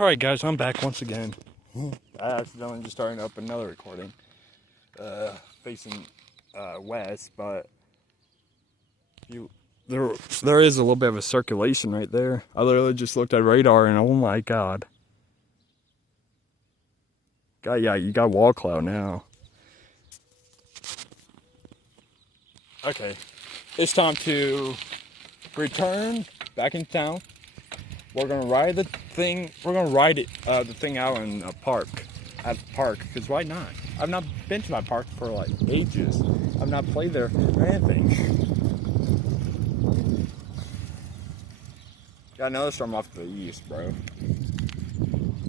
Alright guys, I'm back once again. I accidentally just started up another recording. Facing west, but there is a little bit of a circulation right there. I literally just looked at radar and oh my god. Yeah, you got wall cloud now. Okay, it's time to return back in town. We're gonna ride the thing. We're gonna ride it, the thing out in a park, at the park. Cause why not? I've not been to that park for like ages. I've not played there or anything. Got another storm off to the east, bro.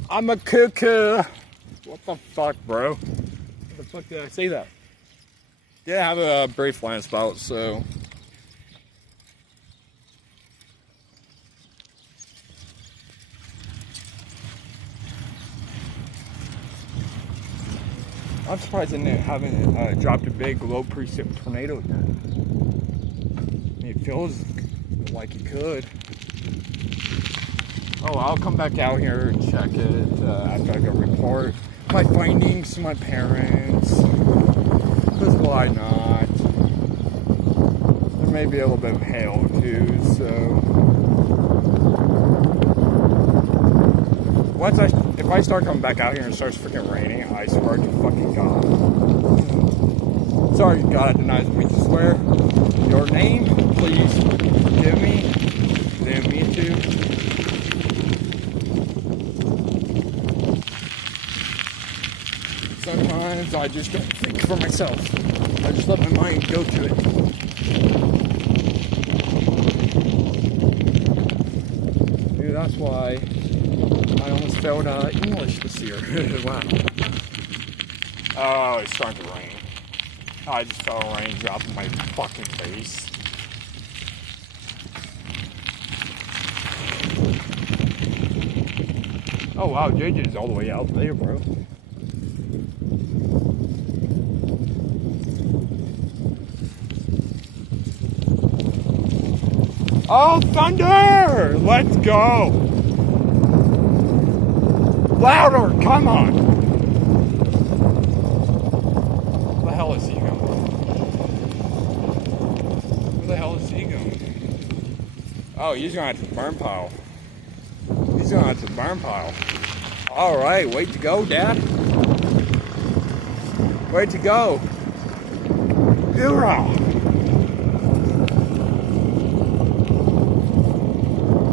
I'm a cuckoo. What the fuck, bro? What the fuck did I say that? Did have a brief land spout, so. I'm surprised they haven't dropped a big low precip tornado yet. I mean, it feels like it could. Oh, I'll come back out here and check it after I go report my findings to my parents. Because why not? There may be a little bit of hail too, so. If I start coming back out here and it starts freaking raining, I swear to fucking God. Sorry, God denies me to swear. Your name, please forgive me. Forgive me too. Sometimes I just don't think for myself. I just let my mind go to it. Dude, that's why I almost failed English this year. Wow. Oh, it's starting to rain. I just felt a raindrop in my fucking face. Oh wow, JJ's all the way out there, bro. Oh, thunder! Let's go! Louder, come on! Where the hell is he going? Where the hell is he going? Oh, he's going to the burn pile. He's going to the burn pile. Alright, way to go, Dad. Way to go. Hoorah!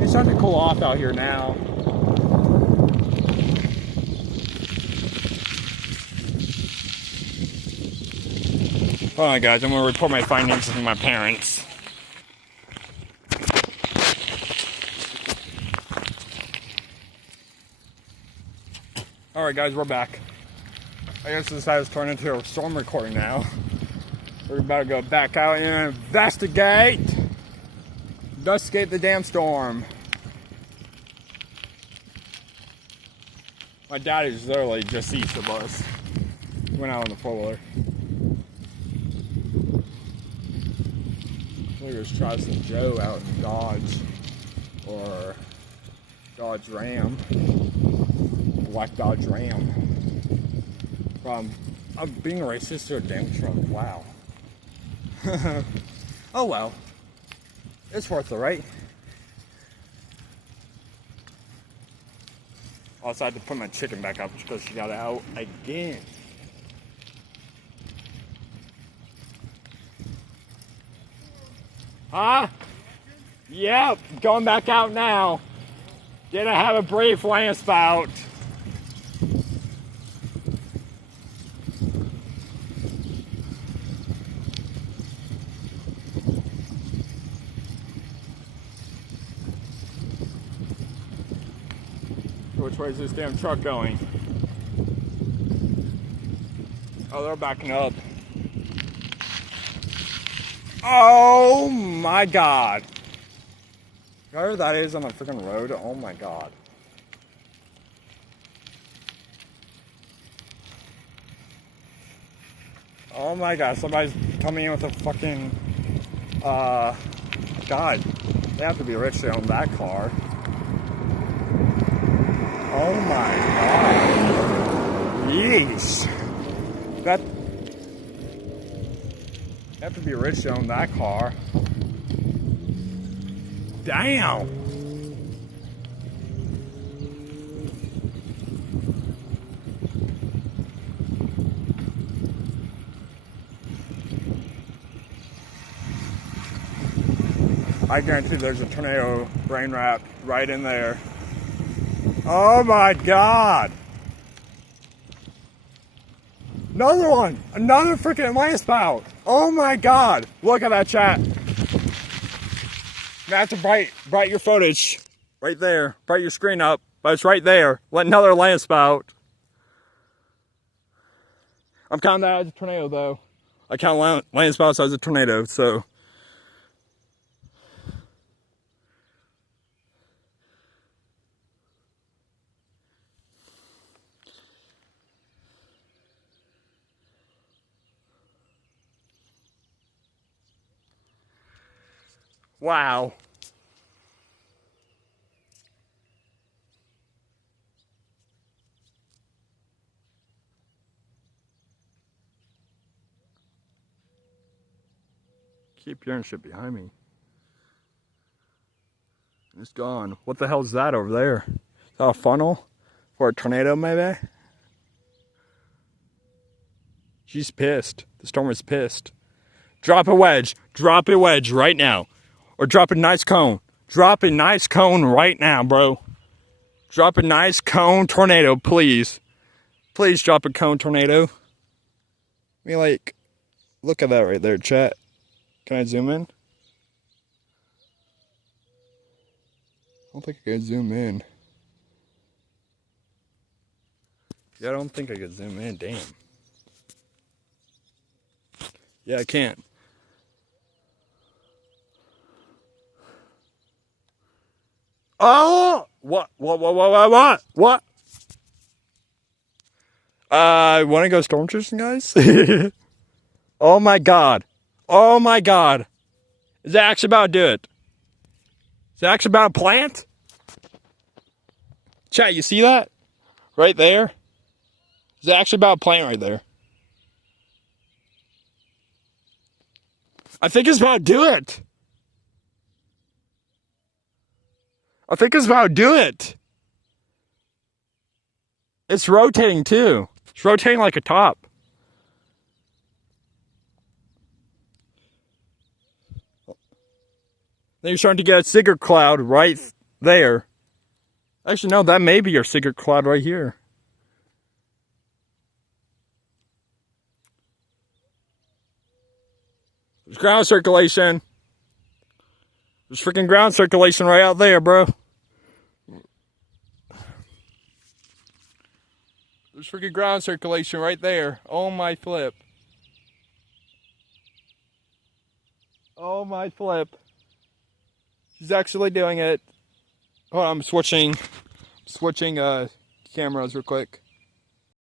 It's starting to cool off out here now. Hold on, guys. I'm going to report my findings to my parents. Alright, guys. We're back. I guess this has turned into a storm recording now. We're about to go back out and investigate. Investigate the damn storm. My dad is literally just east of us. Went out on the four-wheeler. There's Travis and Joe out in Dodge, or Dodge Ram, Black Dodge Ram. I'm being racist to a damn truck. Wow. Oh well, it's worth it, right? Also, I had to put my chicken back up because she got out again. Huh? Yep, going back out now. Did I have a brief land spout? Which way is this damn truck going? Oh, they're backing up. Oh my God. Whatever that is on the freaking road, oh my God. Oh my God, somebody's coming in with a fucking, God, they have to be rich to own that car. Oh Jeez. That. You have to be rich to own that car. Damn. I guarantee there's a tornado brain wrapped right in there. Oh my God. Another one. Another freaking landspout. Oh my God. Look at that, chat. You have to bright your footage. Right there. Bright your screen up. But it's right there. Let another landspout. I'm counting that as a tornado though. I count landspouts as a tornado, so. Wow. Keep hearing shit behind me. It's gone. What the hell is that over there? Is that a funnel? For a tornado, maybe? She's pissed. The storm is pissed. Drop a wedge. Drop a wedge right now. Or drop a nice cone. Drop a nice cone right now, bro. Drop a nice cone tornado, please. Please drop a cone tornado. I mean, like, look at that right there, chat. Can I zoom in? I don't think I can zoom in. Yeah, I don't think I can zoom in. Damn. Yeah, I can't. Oh! What? What? Want to go storm chasing, guys? Oh my God. Oh my God. Is that actually about to do it? Is that actually about a plant? Chat, you see that? Right there? Is that actually about a plant right there? I think it's about to do it. I think it's about to do it. It's rotating too. It's rotating like a top. Then you're starting to get a cigarette cloud right there. Actually, no, that may be your cigarette cloud right here. There's ground circulation. There's freaking ground circulation right out there, bro. There's freaking ground circulation right there. Oh my flip. Oh my flip. She's actually doing it. Hold on, I'm switching cameras real quick.